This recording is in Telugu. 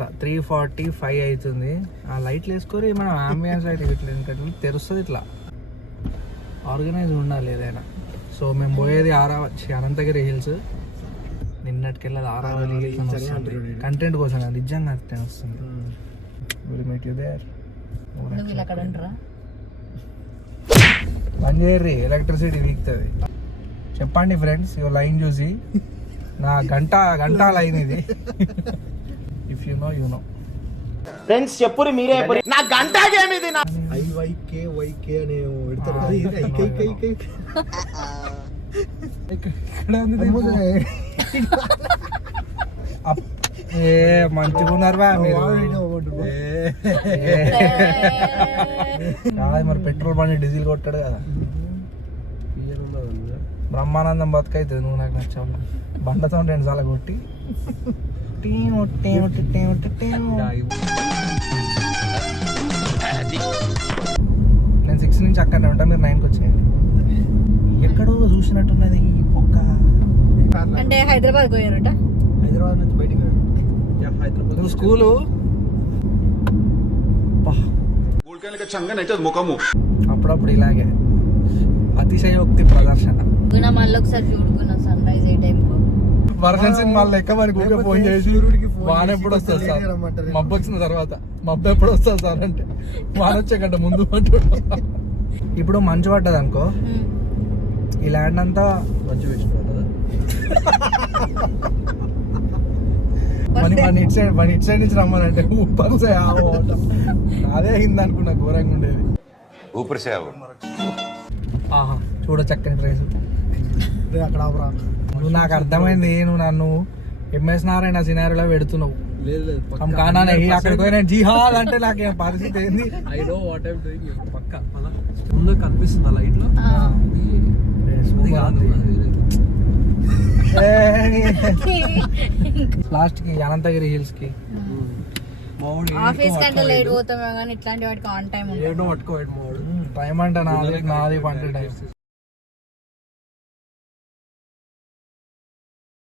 అట్లా 3:45 అవుతుంది. ఆ లైట్లు వేసుకొని మనం అంబియన్స్ లైట్ ఇట్లా ఇంకా తెరుస్తుంది. ఇట్లా ఆర్గనైజ్ ఉండాలి ఏదైనా. సో మేము పోయేది అనంతగిరి హిల్స్. నిన్నటికెళ్ళి ఆరావళి హిల్స్ కంటెంట్ కోసం నిజంగా అట్టే వస్తుంది. బంద్ చేయర్రి, ఎలక్ట్రిసిటీ వీక్తుంది. చెప్పండి ఫ్రెండ్స్, ఇవ లైన్ చూసి నా గంట లైన్ ఇది. If you know you know friends చెప్పురి మీరే నా గంట గేమ్ ఇది. నా ఐవైకే వైకే అనే పెడతారు. ఏ మంచిగా ఉన్నారు కాదు మరి. పెట్రోల్ బండి డీజిల్ కొట్టాడు కదా, బ్రహ్మానందం బతుకైతుంది. నువ్వు నాకు నచ్చావు. బండతో 2 సార్లు కొట్టి నేను 6 నుంచి అక్కడనే ఉంటా, మీరు 9కి వచ్చేయండి. ఎక్కడో చూసినట్టున్నది ఈ పొక్క. అంటే హైదరాబాద్ పోయారట. హైదరాబాద్ నుంచి బయటికి నువ్వు స్కూలు అప్పుడప్పుడు ఇలాగే అతిశయోక్తి ప్రదర్శన. మళ్ళీ ఒకసారి చూడుకున్నా సన్ రైజ్ ఏ టైం వర్షన్ సినిమాలు లెక్క మనకి ఊరికే ఫోన్ చేసి వాన ఎప్పుడు వస్తుంది సార్, మబ్బు వచ్చిన తర్వాత మబ్బు ఎప్పుడు వస్తుంది సార్ అంటే వాన వచ్చే గంట ముందు ఇప్పుడు మంచు పడ్డది అనుకో, ఈ ల్యాండ్ అంతా మంచు వేసిపోతుంది. ఇట్ సైడ్ నుంచి రమ్మనంటే ఊపర్సే అదే అయింది అనుకున్నా. ఘోరంగా ఉండేది. ఆహా చూడ చక్కని ప్రైస్. అక్కడ నువ్వు నాకు అర్థమైంది, నువ్వు నన్ను ఎంఎస్ నారాయణ సినారీలో పెడుతున్నావు. అక్కడికి పోయినా జిహాద్ అంటే నాకేం పరిస్థితి ఏంది. I know what I'm doing. పక్క ముందు కనిపిస్తుంది లైట్ లో. లాస్ట్ కి అనంతగిరి హిల్స్ కి ఆఫీస్ కంటే లేట్ పోతామే కానీ ఇట్లాంటి వాటికి ఆన్ టైం ఉంటుంది. టైం అంటే నాది పంట టైం.